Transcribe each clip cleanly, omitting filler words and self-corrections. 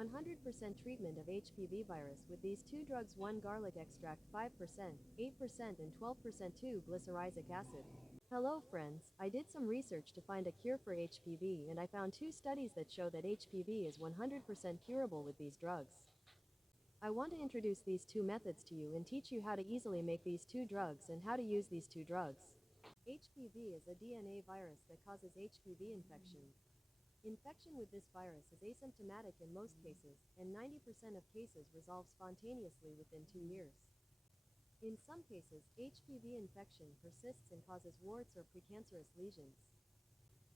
100% treatment of HPV virus with these two drugs: 1 garlic extract 5%, 8% and 12% 2 glycerizic acid. Hello friends, I did some research to find a cure for HPV and I found 2 studies that show that HPV is 100% curable with these drugs. I want to introduce these 2 methods to you and teach you how to easily make these 2 drugs and how to use these 2 drugs. HPV is a DNA virus that causes HPV infection. Infection with this virus is asymptomatic in most cases, and 90% of cases resolve spontaneously within 2 years. In some cases, HPV infection persists and causes warts or precancerous lesions.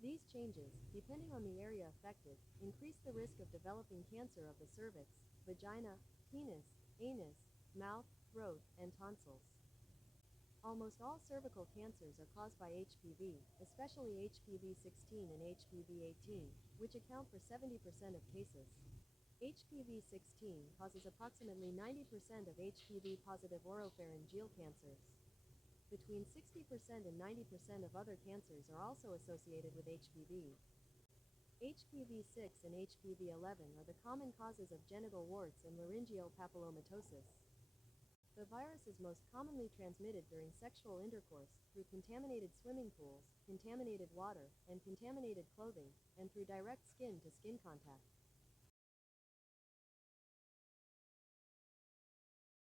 These changes, depending on the area affected, increase the risk of developing cancer of the cervix, vagina, penis, anus, mouth, throat, and tonsils. Almost all cervical cancers are caused by HPV, especially HPV 16 and HPV 18, which account for 70% of cases. HPV 16 causes approximately 90% of HPV-positive oropharyngeal cancers. Between 60% and 90% of other cancers are also associated with HPV. HPV 6 and HPV 11 are the common causes of genital warts and laryngeal papillomatosis. The virus is most commonly transmitted during sexual intercourse, through contaminated swimming pools, contaminated water, and contaminated clothing, and through direct skin-to-skin contact.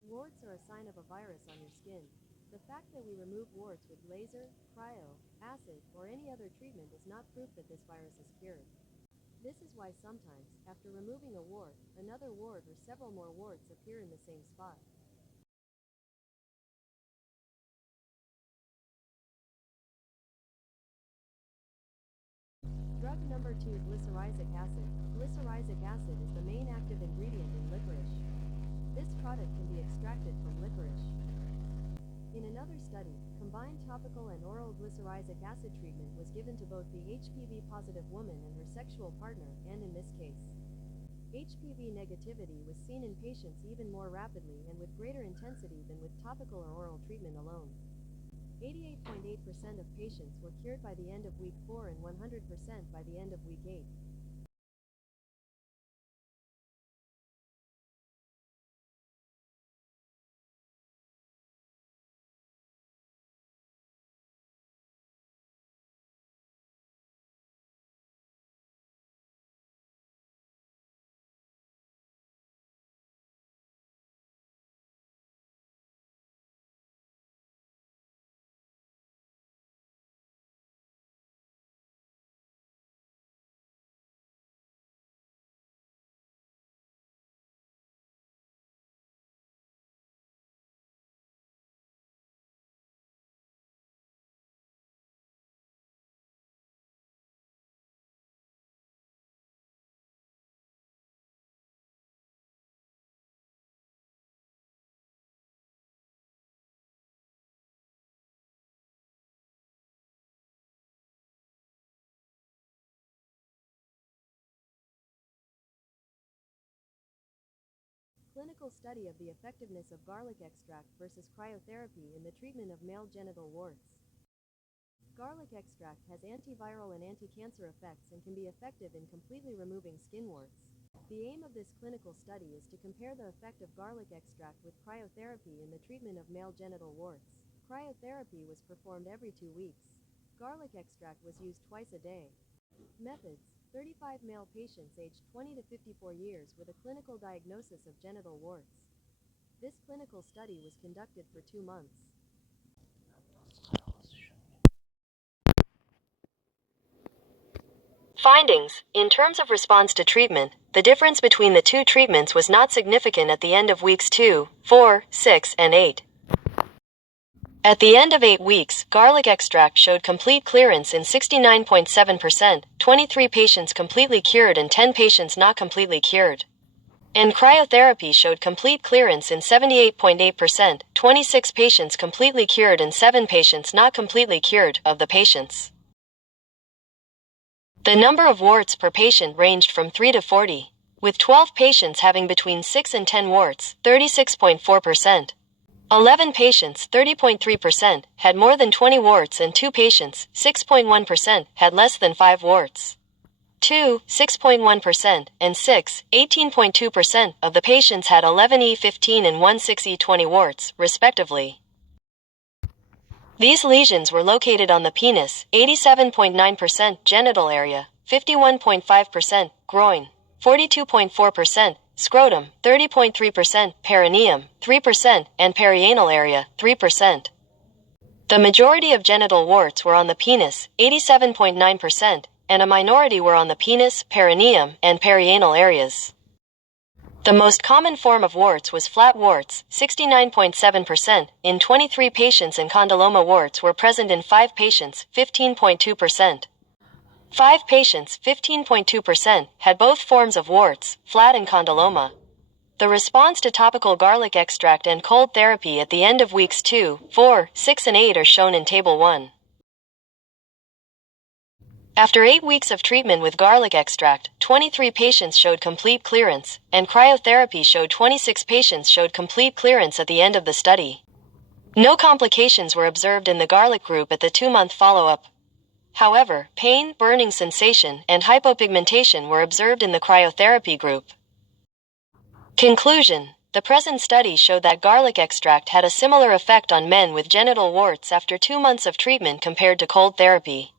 Warts are a sign of a virus on your skin. The fact that we remove warts with laser, cryo, acid, or any other treatment is not proof that this virus is cured. This is why sometimes, after removing a wart, another wart or several more warts appear in the same spot. Drug number 2: glycerizic acid. Glycerizic acid is the main active ingredient in licorice. This product can be extracted from licorice. In another study, combined topical and oral glycerizic acid treatment was given to both the HPV-positive woman and her sexual partner, and in this case, HPV negativity was seen in patients even more rapidly and with greater intensity than with topical or oral treatment alone. 88.8% of patients were cured by the end of week 4 and 100% by the end of week 8. Clinical study of the effectiveness of garlic extract versus cryotherapy in the treatment of male genital warts. Garlic extract has antiviral and anti-cancer effects and can be effective in completely removing skin warts. The aim of this clinical study is to compare the effect of garlic extract with cryotherapy in the treatment of male genital warts. Cryotherapy was performed every 2 weeks. Garlic extract was used twice a day. Methods: 35 male patients aged 20 to 54 years with a clinical diagnosis of genital warts. This clinical study was conducted for 2 months. Findings: in terms of response to treatment, the difference between the 2 treatments was not significant at the end of weeks 2, 4, 6, and 8. At the end of 8 weeks, garlic extract showed complete clearance in 69.7%, 23 patients completely cured and 10 patients not completely cured. And cryotherapy showed complete clearance in 78.8%, 26 patients completely cured and 7 patients not completely cured of the patients. The number of warts per patient ranged from 3 to 40, with 12 patients having between 6 and 10 warts, 36.4%. 11 patients, 30.3%, had more than 20 warts and 2 patients, 6.1%, had less than 5 warts. 2, 6.1%, and 6, 18.2% of the patients had 11E15 and 16E20 warts, respectively. These lesions were located on the penis, 87.9%, genital area, 51.5%, groin, 42.4%, scrotum, 30.3%, perineum, 3%, and perianal area, 3%. The majority of genital warts were on the penis, 87.9%, and a minority were on the penis, perineum, and perianal areas. The most common form of warts was flat warts, 69.7%, in 23 patients, and condyloma warts were present in 5 patients, 15.2%. 5 patients, 15.2%, had both forms of warts, flat and condyloma. The response to topical garlic extract and cold therapy at the end of weeks 2, 4, 6, and 8 are shown in Table 1. After 8 weeks of treatment with garlic extract, 23 patients showed complete clearance, and cryotherapy showed 26 patients showed complete clearance at the end of the study. No complications were observed in the garlic group at the 2-month follow-up. However, pain, burning sensation, and hypopigmentation were observed in the cryotherapy group. Conclusion: the present study showed that garlic extract had a similar effect on men with genital warts after 2 months of treatment compared to cold therapy.